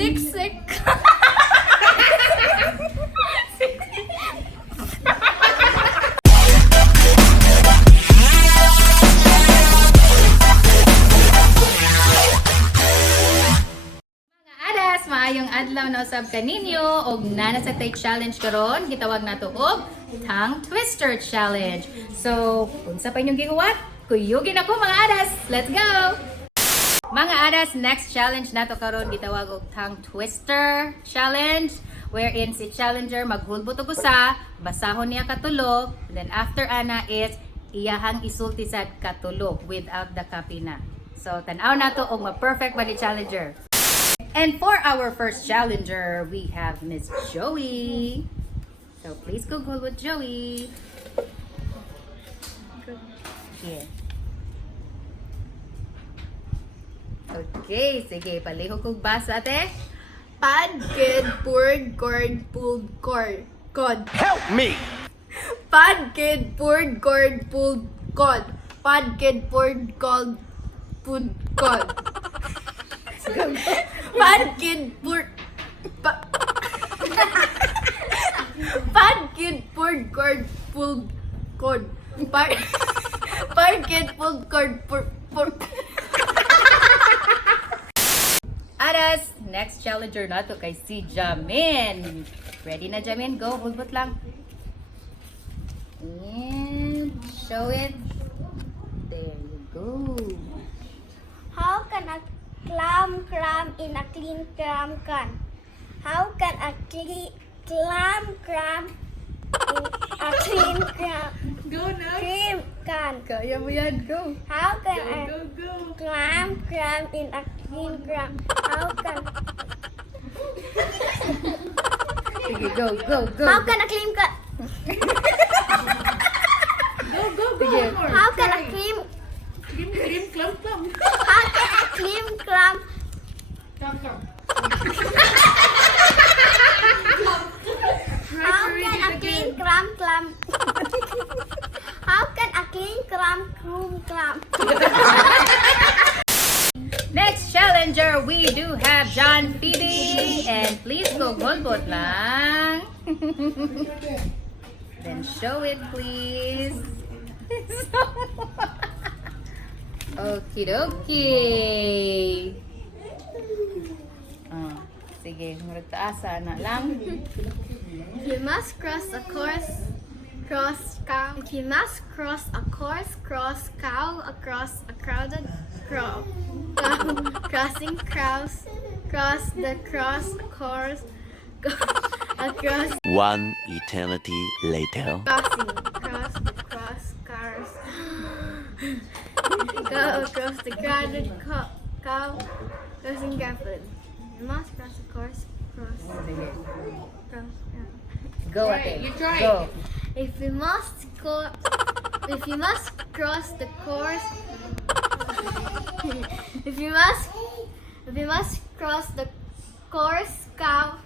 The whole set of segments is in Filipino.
Siksik. Adas, maayong adlaw na usab kaninyo og nana sa take challenge karon gitawag nato og tongue twister challenge. So, unsa pa inyong gihuwat? Kuyugin ako mga adas. Let's go. Mga adas, next challenge nato karon gitawag og tongue twister challenge wherein si challenger maghulbot og usa, basahon niya katulo, then after ana is iyahang isulti sad katulo without the kapina. So, tan-aw nato og ma-perfect ba ni challenger. And for our first challenger, we have Miss Joey. So please Google with Joey. Yeah. Okay, sige, palihog kong basa, ate. Pad, kid, poured, cord, pulled, cord. Cod. Help me! Pad, kid, poured, cord, pulled, cod. Pad, kid, poured, called, pulled, cod. Pad, kid, poured, Pad, kid, poured, cord, pulled, cord. Pad, kid, pulled, cord, Aras, next challenger nato kay si Jamin. Ready na, Jamin? Go, hulbot lang. And show it. There you go. How can a clam cram in a clean cram can? How can a clam cram in a clean cram Go na. cream can? Kaya mo yan, go. How can a Go. clam cram in a clean cram? How can Sige, go, go, go. how can a clean can? Go. Sige. How can a clean Clam. how can a clean clam how can a clean clam how can a clean clam Next challenger, we do have John Phoebe. And please go hulbot lang. Then show it, please. Okie dokie. Sige, murag taasa na lang. You must cross a course, cross cow. If you must cross a course, cross cow across a crowded crow. Crossing crows, cross the cross course, across One eternity later. crossing, cross the cross cars. Go across the crowded cow, crossing carefully. You must cross a course, cross, Sige. cross. Go, ate. Go. If you must cross the course, if you must cross the course, cow.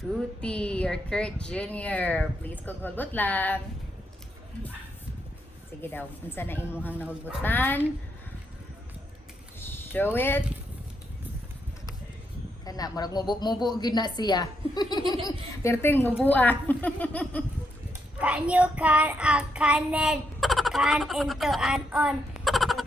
Tuti or Kurt Jr. Please kung hulbot lang. Sige daw. Unsa na imuhang nahulbutan? Show it. Kana, murag mubo gyud na siya. Perting mubuan. Can you can a canned can into an on?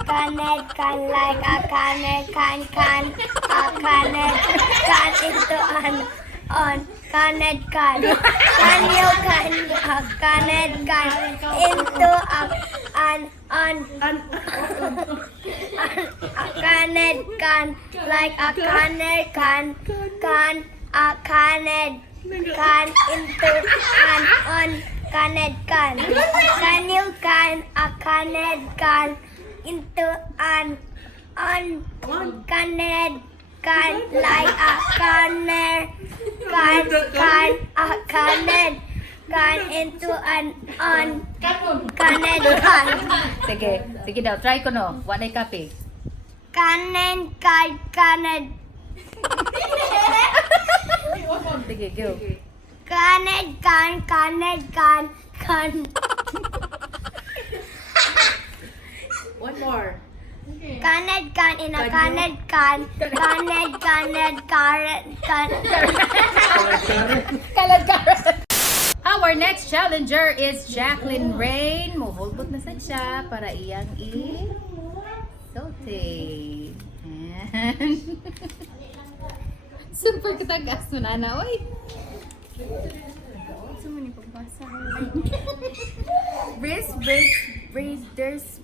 Canned can like a canned can a canned can into an on? Canned can. Can you can a canned can into an on? A canned can like a canned can a canned can into an on? Canned can. Can you can a canned can into an on? Canned can like a canned can a canned can into an on? Canned can. Sige daw. Try ko no. Wanay copy. Canned can. Sige, go. Canned can. One more. Caned can in a caned can. Caned caned carrot can. Kalad-karat. Our next challenger is Jacqueline Rain. Muhulbot na sad siya para iyang i-saute. And super katagas mo na na, oy. Sumuni pagbasa. Brace, braiders,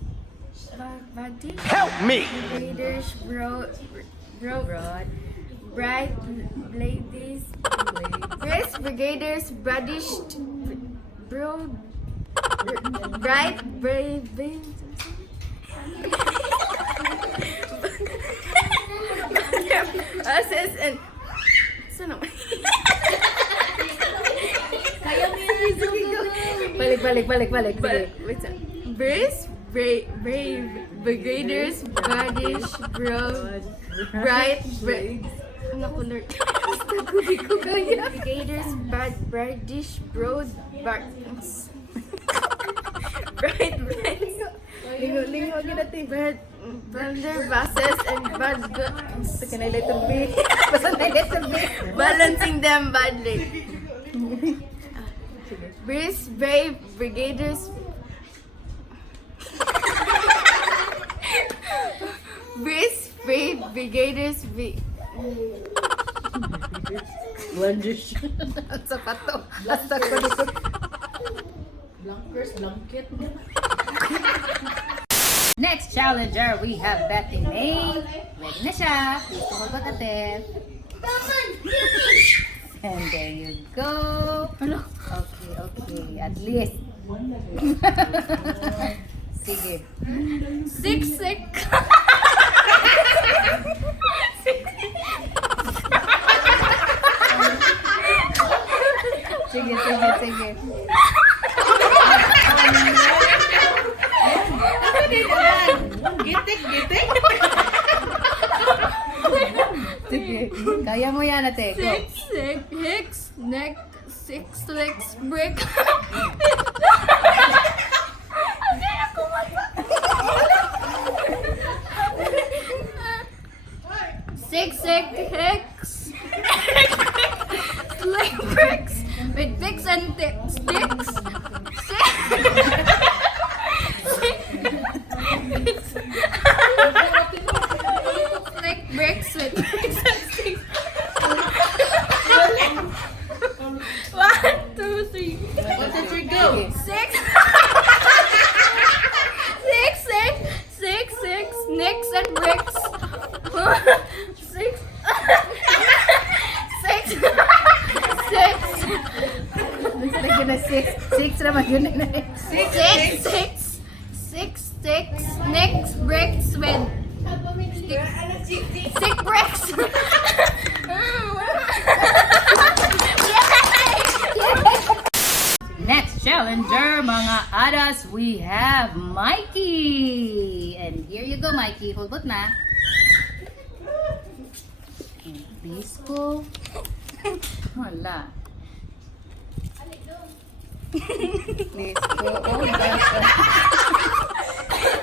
body. Help me! Braiders, broad, bright ladies, Brace, brigaders, badished, bright, brave, Asses and so no. Balik. But wait a Brace, brave, brigaders, badish, bright, I'm not color. Brigaders, bradish, broad, bright, lingo natin, blender, vases, and bad Can I let them be? Basta na let them be. balancing them badly. Brace, brave, brigaders. Brace, brave, brigaders, Wonders. Sa pato. Basta ko dito. Next challenger, we have Betty May. Ready na siya. Please tumulbot natin. And there you go. Okay. At least. Sige. sick. Sige. Gitik. Sige. Kaya mo yan, ate. Go. Six, hicks, neck, 6 legs, brick. Six hicks, leg bricks with picks and sticks. Six bricks with picks and sticks. 1, 2, 3. Go. Six. Six, nicks and bricks. Six. Lagyan na 6. 6 naman yun na. Six sticks, nicks, bricks with stick bricks. Next challenger, mga adas, we have Mikey. And here you go, Mikey. Hulbot na. And disco. Wala. Disco. Oh, gosh.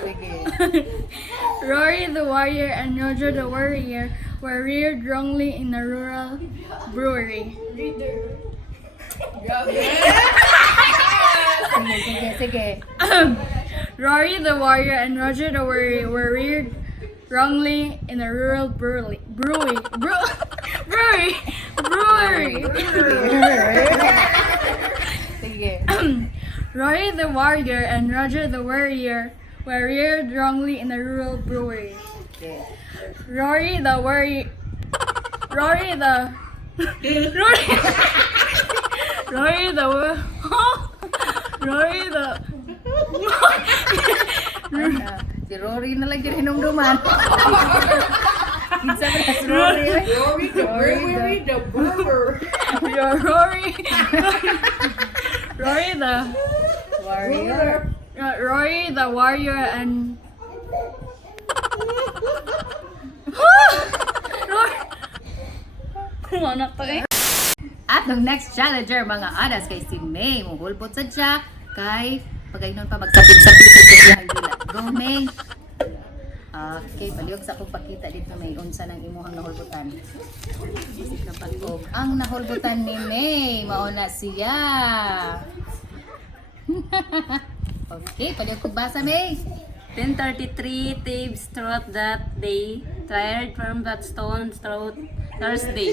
Sige. Rory the warrior and Roger the warrior were reared wrongly in a rural brewery. Sige. Rory the warrior and Roger the warrior were reared wrongly in a rural brewery. Sige. Rory the warrior and Roger the warrior were reared wrongly in a rural brewery. Okay. Rory the Rory Si Rory na lang yung hinumduman. Kinsa ba si Rory? Rory the brewer. Rory the Warrior. Rory the warrior and At ang next challenger, mga adas, kay si May. Muhulbot sa siya kay pagaynon pa magsapit-sapit sa siya ang dila. Go, May. Okay, palihog sa akong pakita dito may unsa ng imuhang nahulbutan. Og ang nahulbutan ni May, mauna siya. Okay, palihog kong basa, May. 10:33 Thebes throughout that day, tired from that stone throughout Thursday.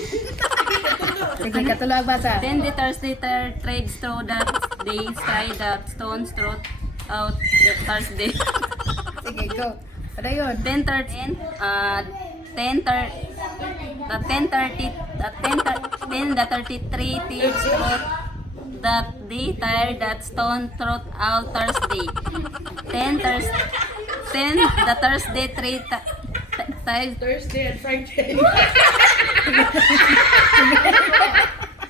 Sige, katulog basa. Then the Thursday Thebes throughout that day, tired that stones throughout the Thursday. Sige, go. Ano yun? 10:30 the 33 Thebes throughout that day, tired that stone throughout Thursday. 10 the Thursday 3 times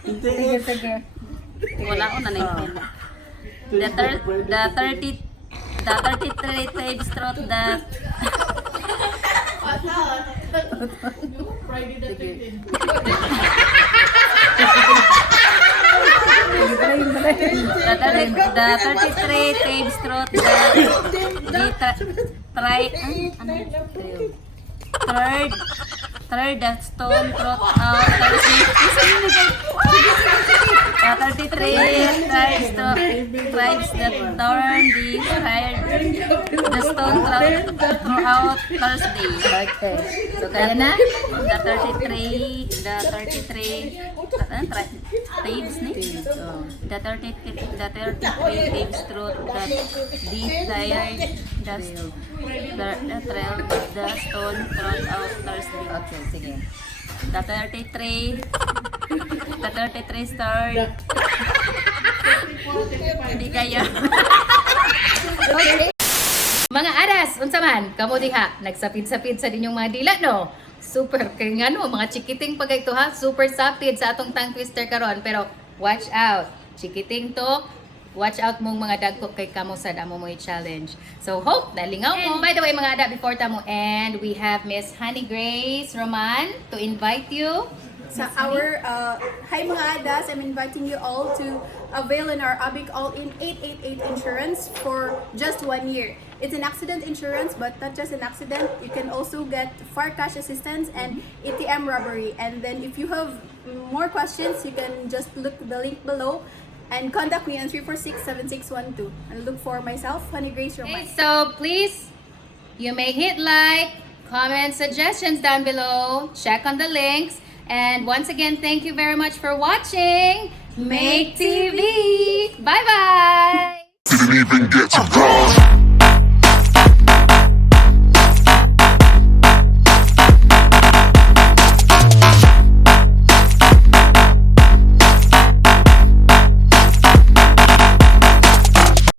Sige, sige. wala ko na naipin. The 33 times throughout that the 33 times throughout third that stone throughout Thursday. The 33 tribes that turn the stone throughout Thursday. Okay. So, kaya na? The 33 tribes ni? So, The 33 tribes through that desired the trail the stone throughout Thursday. okay, sige. The 33 star. Hindi kaya. Okay. Mga aras, unsa man, kamo diha, nagsapid-sapid sa dinyong mga dila, no? Super, kay nga no, mga chikiting pagay to ha, super sapid sa atong tongue twister karon, pero watch out, chikiting to, watch out mong mga dagko kay kamo sa damo mo i-challenge. So hope, nalingaw mo. By the way mga ada, before tamo end, we have Miss Honey Grace Roman to invite you. Sa our hi mga adas, I'm inviting you all to avail in our ABIC All-in 888 insurance for just 1 year. It's an accident insurance, but not just an accident. You can also get far cash assistance and ATM robbery. And then if you have more questions, you can just look the link below and contact me on 346-7612. And look for myself, Honey Grace Roman. Okay, so please, you may hit like, comment suggestions down below, check on the links, and once again, thank you very much for watching Make TV. Bye bye. Didn't even get to cross.